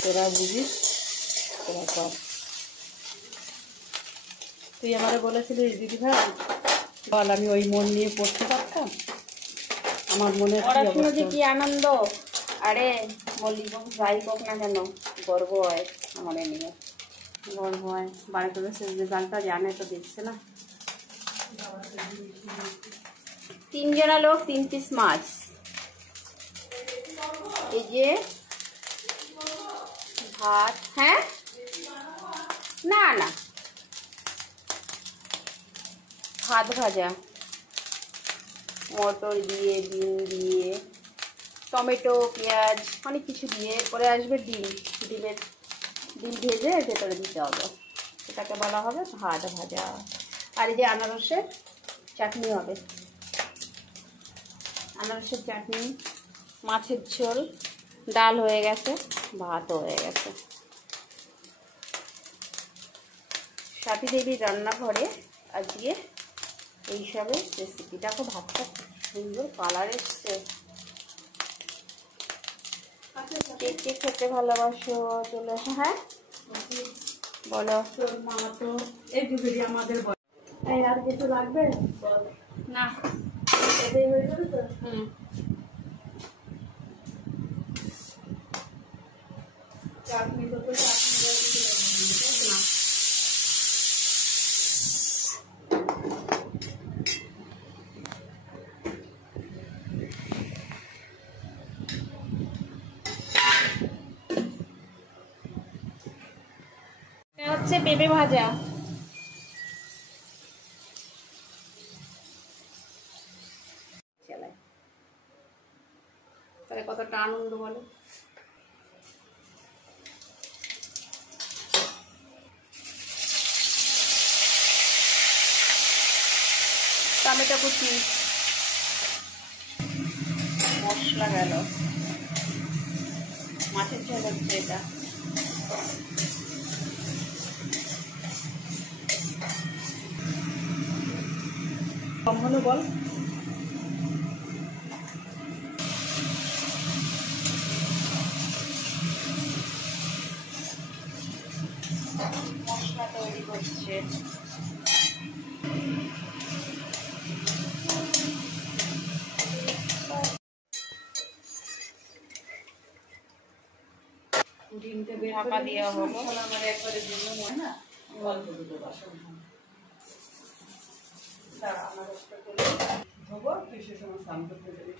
তোরা বুঝিস, তোরা কর। তুই আমারে বলেছিলিস দিদি ভাই বল, আমি ওই মন নিয়ে পড়তে পারতাম। আমার মনে পড়াশুনো যে কি আনন্দ, আরে বলি যাই হোক না কেন গর্ব হয় আমার নিয়ে। গর্ব হয়, বাড়িতে সে রেজাল্টটা জানে তো দেখছে না। 3 জনা লোক 3 পিস মাছ, এই যে ভাত, হ্যাঁ না না ভাত ভাজা, মটর দিয়ে, ডিম দিয়ে, টমেটো, পেঁয়াজ, অনেক কিছু দিয়ে, পরে আসবে ডিম ভেজে ভেতরে দিতে হবে, সেটাকে বলা হবে ভাত ভাজা। আর এই যে আনারসের চাটনি হবে, আনারসের চাটনি, মাছের ঝোল, ডাল হয়ে গেছে, ভাতও হয়ে গেছে। সাথী দেবীর রান্নাঘরে আজকে এইসবের রেসিপি। দেখো ভাতটা সুন্দর কালার এসছে। কে কে খেতে ভালোবাসো চলে আসো। হ্যাঁ বলো। মামা তো এই যুগেরই আমাদের আর কিছু লাগবে না, এটাই হয়ে যাবে তো। চাটনি তো চাটনি না। এটা হচ্ছে পেঁপে ভাজা। তাহলে কতটা আনন্দ বলো। টমেটো কুচি, মশলা গেল, মাছের ঝোল হচ্ছে এটা। কম হলো বল। মশলা তৈরি করছে। ডিমটা ঢাকা দেওয়া হলো। আমার একবারে জন্য হয় না, অল্প দুটো বাসন দাঁড়া, আমার রসটা করে ধোবো, তুই সে সময় স্নান করতে যাবি।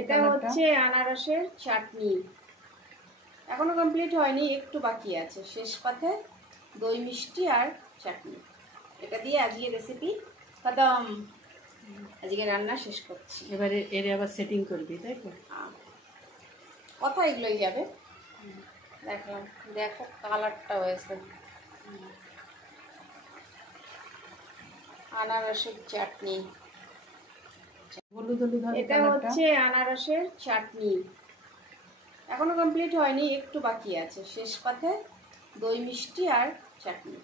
এটা হচ্ছে আনারসের চাটনি, এখনো কমপ্লিট হয়নি, একটু বাকি আছে। শেষ পাতে দই মিষ্টি আর চাটনি, এটা দিয়ে আজকে রেসিপি খতম। আজকে রান্না শেষ করছি। এবারে এর আবার সেটিং করবি, তাই তো? কথা এগুলোই যাবে। দেখলাম, দেখো কালারটা হয়েছে। আনারসের চাটনি, এটা হচ্ছে আনারসের চাটনি, এখনো কমপ্লিট হয়নি, একটু বাকি আছে। শেষ পাতে দই মিষ্টি আর চাটনি,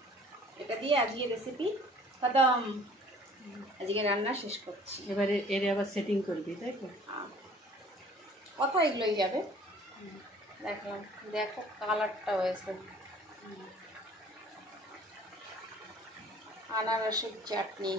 এটা দিয়ে আজকে রেসিপি খতম। আজকে রান্না শেষ করছি। এবারে এর আবার সেটিং করবি, তাই তো? কথা এগুলোই যাবে। দেখলাম, দেখো কালারটা হয়েছে। আনারসের চাটনি।